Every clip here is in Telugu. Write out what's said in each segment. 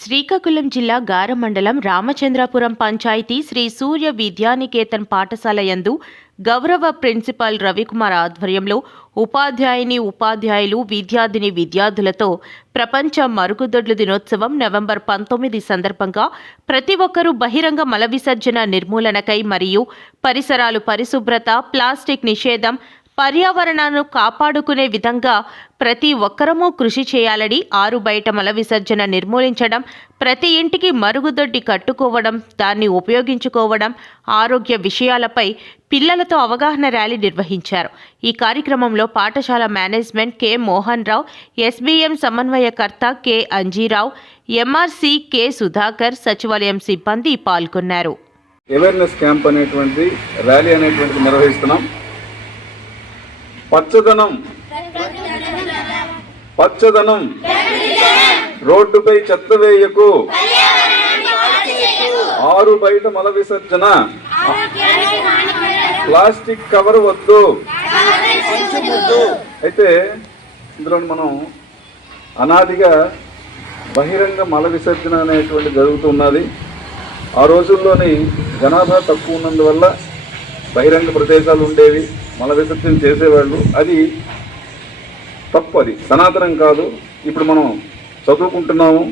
శ్రీకాకుళం జిల్లా గార మండలం రామచంద్రాపురం పంచాయతీ శ్రీ సూర్య విద్యానికేతన్ పాఠశాల యందు గౌరవ ప్రిన్సిపాల్ రవికుమార్ ఆధ్వర్యంలో ఉపాధ్యాయుని ఉపాధ్యాయులు విద్యార్థిని విద్యార్థులతో ప్రపంచ మరుగుదొడ్ల దినోత్సవం నవంబర్ పంతొమ్మిది సందర్భంగా ప్రతి ఒక్కరూ బహిరంగ మల విసర్జన నిర్మూలనకై మరియు పరిసరాలు పరిశుభ్రత ప్లాస్టిక్ నిషేధం పర్యావరణాన్ని కాపాడుకునే విధంగా ప్రతి ఒక్కరము కృషి చేయాలని ఆరు బయట మల విసర్జన నిర్మూలించడం ప్రతి ఇంటికి మరుగుదొడ్డి కట్టుకోవడం దాన్ని ఉపయోగించుకోవడం ఆరోగ్య విషయాలపై పిల్లలతో అవగాహన ర్యాలీ నిర్వహించారు. ఈ కార్యక్రమంలో పాఠశాల management K. Mohan Rao SBM సమన్వయకర్త K. Anjirao MRC K. Sudhakar సచివాలయం సిబ్బంది పాల్గొన్నారు. అవేర్నెస్ క్యాంప్ అనేటువంటి ర్యాలీ అనేటువంటి నిర్వహిస్తున్నాం. పచ్చదనం. పచ్చదనం. రోడ్డుపై చెత్త వేయకు. ఆరు బయట మల విసర్జన. ప్లాస్టిక్ కవర్ వద్దు. అయితే ఇందులో మనం అనాదిగా బహిరంగ మల విసర్జన అనేటువంటి జరుగుతున్నది. ఆ రోజుల్లోని జనాభా తక్కువ ఉన్నందువల్ల బహిరంగ ప్రదేశాలు ఉండేవి. మల విసర్జన చేసేవాళ్ళు అది తప్పు అది. సనాతనం కాదు. ఇప్పుడు మనం చదువుకుంటున్నాము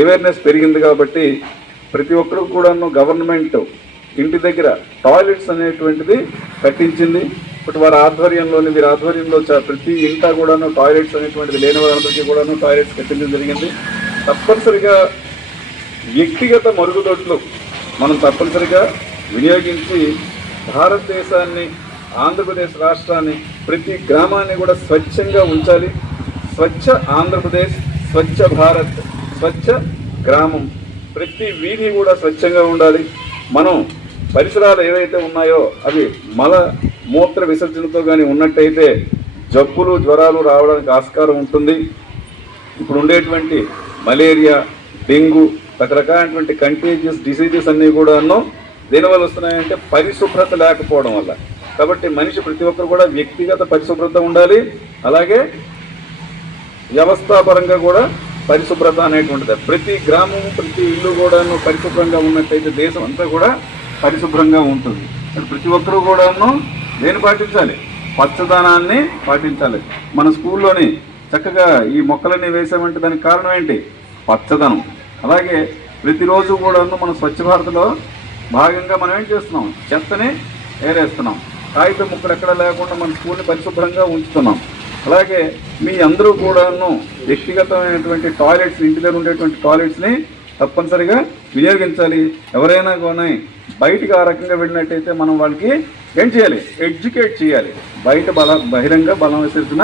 అవేర్నెస్ పెరిగింది కాబట్టి ప్రతి ఒక్కరు కూడాను గవర్నమెంట్ ఇంటి దగ్గర టాయిలెట్స్ అనేటువంటిది కట్టించింది. ఇప్పుడు వారి ఆధ్వర్యంలోని వీరి ఆధ్వర్యంలో ప్రతి ఇంట కూడాను టాయిలెట్స్ అనేటువంటిది లేని వారందరికీ కూడాను టాయిలెట్స్ కట్టించడం జరిగింది. తప్పనిసరిగా వ్యక్తిగత మరుగుదొడ్లు మనం తప్పనిసరిగా వినియోగించి భారతదేశాన్ని ఆంధ్రప్రదేశ్ రాష్ట్రాన్ని ప్రతి గ్రామాన్ని కూడా స్వచ్ఛంగా ఉంచాలి. స్వచ్ఛ ఆంధ్రప్రదేశ్ స్వచ్ఛ భారత్ స్వచ్ఛ గ్రామం. ప్రతి వీధి కూడా స్వచ్ఛంగా ఉండాలి. మనం పరిసరాలు ఏవైతే ఉన్నాయో అవి మల మూత్ర విసర్జనతో కానీ ఉన్నట్టయితే జబ్బులు జ్వరాలు రావడానికి ఆస్కారం ఉంటుంది. ఇప్పుడు ఉండేటువంటి మలేరియా డెంగ్యూ రకరకాలైనటువంటి కంటేజియస్ డిసీజెస్ అన్నీ కూడాను దేనివల్ల వస్తున్నాయంటే పరిశుభ్రత లేకపోవడం వల్ల. కాబట్టి మనిషి ప్రతి ఒక్కరు కూడా వ్యక్తిగత పరిశుభ్రత ఉండాలి. అలాగే వ్యవస్థాపరంగా కూడా పరిశుభ్రత అనేటువంటిది. ప్రతి గ్రామం ప్రతి ఇల్లు కూడాను పరిశుభ్రంగా ఉన్నట్టయితే దేశం అంతా కూడా పరిశుభ్రంగా ఉంటుంది. ప్రతి ఒక్కరూ కూడాను దేని పాటించాలి? పచ్చదనాన్ని పాటించాలి. మన స్కూల్లోని చక్కగా ఈ మొక్కలన్నీ వేసామంటే దానికి కారణం ఏంటి? పచ్చదనం. అలాగే ప్రతిరోజు కూడాను మన స్వచ్ఛ భారత్లో భాగంగా మనం ఏం చేస్తున్నాం? చెత్తని ఏరేస్తున్నాం. కాగితం ముక్కలు ఎక్కడ లేకుండా మన స్కూల్ని పరిశుభ్రంగా ఉంచుతున్నాం. అలాగే మీ అందరూ కూడాను వ్యక్తిగతమైనటువంటి టాయిలెట్స్ ఇంటి దగ్గర ఉండేటువంటి టాయిలెట్స్ని తప్పనిసరిగా వినియోగించాలి. ఎవరైనా కానీ బయటకు ఆ రకంగా వెళ్ళినట్టయితే మనం వాళ్ళకి ఏం చేయాలి? ఎడ్యుకేట్ చేయాలి. బయట బల బహిరంగ బలం విసర్జన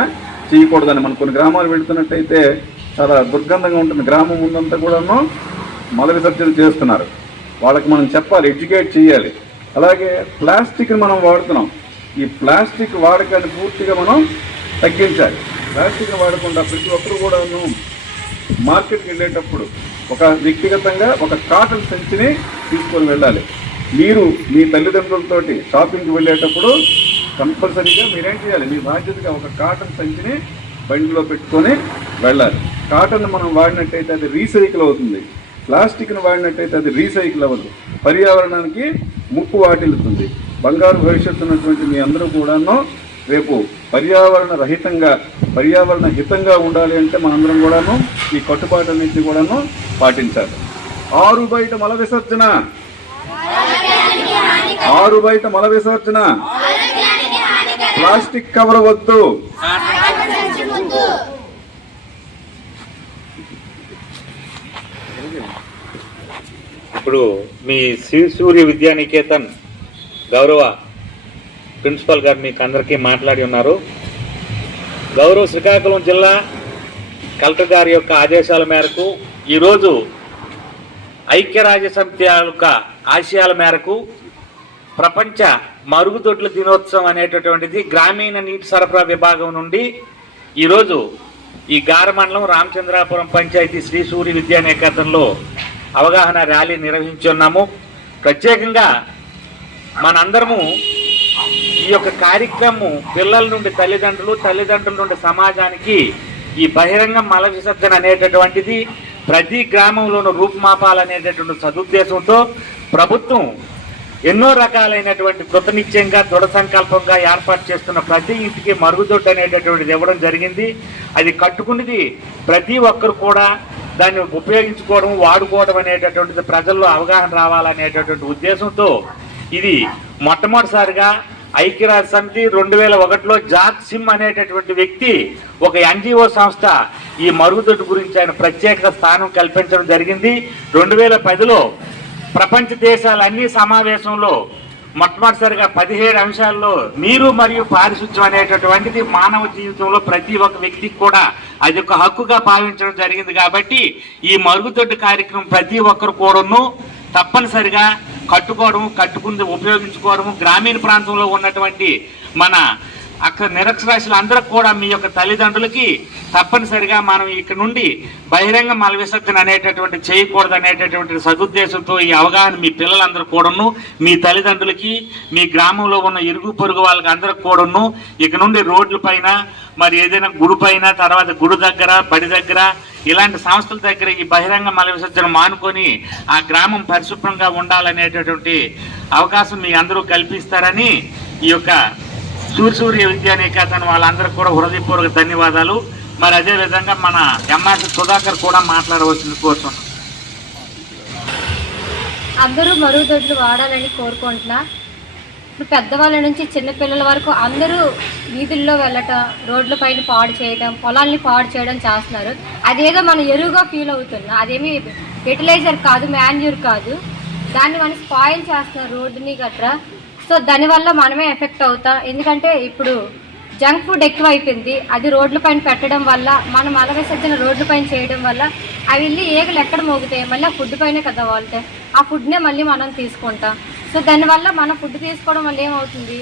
చేయకూడదని. మనం కొన్ని గ్రామాలు వెళుతున్నట్టయితే చాలా దుర్గంధంగా ఉంటుంది. గ్రామం ముందంతా కూడాను మల విసర్జన చేస్తున్నారు. వాళ్ళకి మనం చెప్పాలి ఎడ్యుకేట్ చేయాలి. అలాగే ప్లాస్టిక్ని మనం వాడుతున్నాం. ఈ ప్లాస్టిక్ వాడకాన్ని పూర్తిగా మనం తగ్గించాలి. ప్లాస్టిక్ వాడకుండా ప్రతి ఒక్కరు కూడాను మార్కెట్కి వెళ్ళేటప్పుడు ఒక వ్యక్తిగతంగా ఒక కాటన్ సంచిని తీసుకొని వెళ్ళాలి. మీరు మీ తల్లిదండ్రులతోటి షాపింగ్కి వెళ్ళేటప్పుడు కంపల్సరీగా మీరేం చేయాలి? మీ బాధ్యతగా ఒక కాటన్ సంచిని బండిలో పెట్టుకొని వెళ్ళాలి. కాటన్ మనం వాడినట్టయితే అది రీసైకిల్ అవుతుంది. ప్లాస్టిక్ను వాడినట్టయితే అది రీసైకిల్ అవ్వదు. పర్యావరణానికి ముప్పు వాటిల్లుతుంది. బంగారు భవిష్యత్తు ఉన్నటువంటి మీ అందరూ కూడాను రేపు పర్యావరణ రహితంగా పర్యావరణ హితంగా ఉండాలి అంటే మనందరం కూడాను ఈ కట్టుబాట్లన్నింటినీ కూడాను పాటించాలి. ఆరు బయట మల విసర్జన. ఆరు బయట మల విసర్జన. ప్లాస్టిక్ కవర్ వద్దు. ఇప్పుడు మీ శ్రీ సూర్య విద్యానికేతన్ గౌరవ ప్రిన్సిపల్ గారు మీకు అందరికీ మాట్లాడి ఉన్నారు. గౌరవ శ్రీకాకుళం జిల్లా కలెక్టర్ గారి యొక్క ఆదేశాల మేరకు ఈరోజు ఐక్యరాజ్య సమితి యొక్క ఆశయాల మేరకు ప్రపంచ మరుగుదొడ్ల దినోత్సవం అనేటటువంటిది గ్రామీణ నీటి సరఫరా విభాగం నుండి ఈరోజు ఈ గారమండలం రామచంద్రాపురం పంచాయతీ శ్రీ సూర్య విద్యానికేతన్లో అవగాహన ర్యాలీ నిర్వహించున్నాము. ప్రత్యేకంగా మనందరము ఈ యొక్క కార్యక్రమం పిల్లల నుండి తల్లిదండ్రులు తల్లిదండ్రుల నుండి సమాజానికి ఈ బహిరంగ మల విసర్జన అనేటటువంటిది ప్రతి గ్రామంలోనూ రూపుమాపాలనేటటువంటి సదుద్దేశంతో ప్రభుత్వం ఎన్నో రకాలైనటువంటి కృతనిశ్చయంగా దృఢ సంకల్పంగా ఏర్పాటు చేస్తున్న ప్రతి ఇంటికి మరుగుదొడ్డు అనేటటువంటిది ఇవ్వడం జరిగింది. అది కట్టుకున్నది ప్రతి ఒక్కరు కూడా దాన్ని ఉపయోగించుకోవడం వాడుకోవడం అనేటటువంటిది ప్రజల్లో అవగాహన రావాలనేటటువంటి ఉద్దేశంతో ఇది మొట్టమొదటిసారిగా ఐక్యరాజ్య సమితి రెండు వేల ఒకటిలో జాక్ సిమ్ అనేటటువంటి వ్యక్తి ఒక ఎన్జిఓ సంస్థ ఈ మరుగుదొడ్డు గురించి ఆయన ప్రత్యేక స్థానం కల్పించడం జరిగింది. రెండు వేల పదిలో ప్రపంచ దేశాలన్నీ సమావేశంలో మొట్టమొదటిసారిగా పదిహేడు అంశాల్లో నీరు మరియు పారిశుద్ధ్యం అనేటటువంటిది మానవ జీవితంలో ప్రతి ఒక్క వ్యక్తికి కూడా అది ఒక హక్కుగా భావించడం జరిగింది కాబట్టి ఈ మరుగుదొడ్డు కార్యక్రమం ప్రతి ఒక్కరు కూడాను తప్పనిసరిగా కట్టుకోవడం కట్టుకుంది ఉపయోగించుకోవడం గ్రామీణ ప్రాంతంలో ఉన్నటువంటి మన అక్కడ నిరక్షరాశులు అందరికి కూడా మీ యొక్క తల్లిదండ్రులకి తప్పనిసరిగా మనం ఇక్కడ నుండి బహిరంగ మల విసర్జన అనేటటువంటి చేయకూడదు అనేటటువంటి సదుద్దేశంతో ఈ అవగాహన మీ పిల్లలందరూ కూడాను మీ తల్లిదండ్రులకి మీ గ్రామంలో ఉన్న ఇరుగు పొరుగు వాళ్ళకి అందరికి కూడాను ఇక నుండి రోడ్ల పైన మరి ఏదైనా గుడి పైన తర్వాత గుడి దగ్గర బడి దగ్గర ఇలాంటి సంస్థల దగ్గర ఈ బహిరంగ మల విసర్జన మానుకొని ఆ గ్రామం పరిశుభ్రంగా ఉండాలనేటటువంటి అవకాశం మీ అందరూ కల్పిస్తారని ఈ యొక్క సూర్య సూర్య విద్యా నికేతన్ వాళ్ళందరికీ కూడా హృదయపూర్వక ధన్యవాదాలు. మరి అదే విధంగా మన ఎంఆర్సి సుధాకర్ కూడా మాట్లాడవలసింది కోరుతున్నాం అందరూ మరుగుదొడ్లు వాడాలని కోరుకుంటున్నా. ఇప్పుడు పెద్దవాళ్ళ నుంచి చిన్నపిల్లల వరకు అందరూ వీధుల్లో వెళ్ళటం రోడ్ల పైన పాడు చేయడం పొలాల్ని పాడు చేయడం చేస్తున్నారు. అదేదో మనం ఎరువుగా ఫీల్ అవుతున్నా. అదేమి ఫెర్టిలైజర్ కాదు మాన్యూర్ కాదు. దాన్ని మనం స్పాయిల్ చేస్తున్నారు రోడ్డుని గట్రా. సో దానివల్ల మనమే ఎఫెక్ట్ అవుతాం. ఎందుకంటే ఇప్పుడు జంక్ ఫుడ్ ఎక్కువ అయిపోయింది అది రోడ్ల పైన పెట్టడం వల్ల మనం మల విసర్జన రోడ్ల పైన చేయడం వల్ల అవి వెళ్ళి ఏగలు ఎక్కడ మోగుతాయి? మళ్ళీ ఆ ఫుడ్ పైనే కదా వాళ్తాయి ఆ ఫుడ్నే మళ్ళీ మనం తీసుకుంటాం. సో దానివల్ల మనం ఫుడ్ తీసుకోవడం వల్ల ఏమవుతుంది?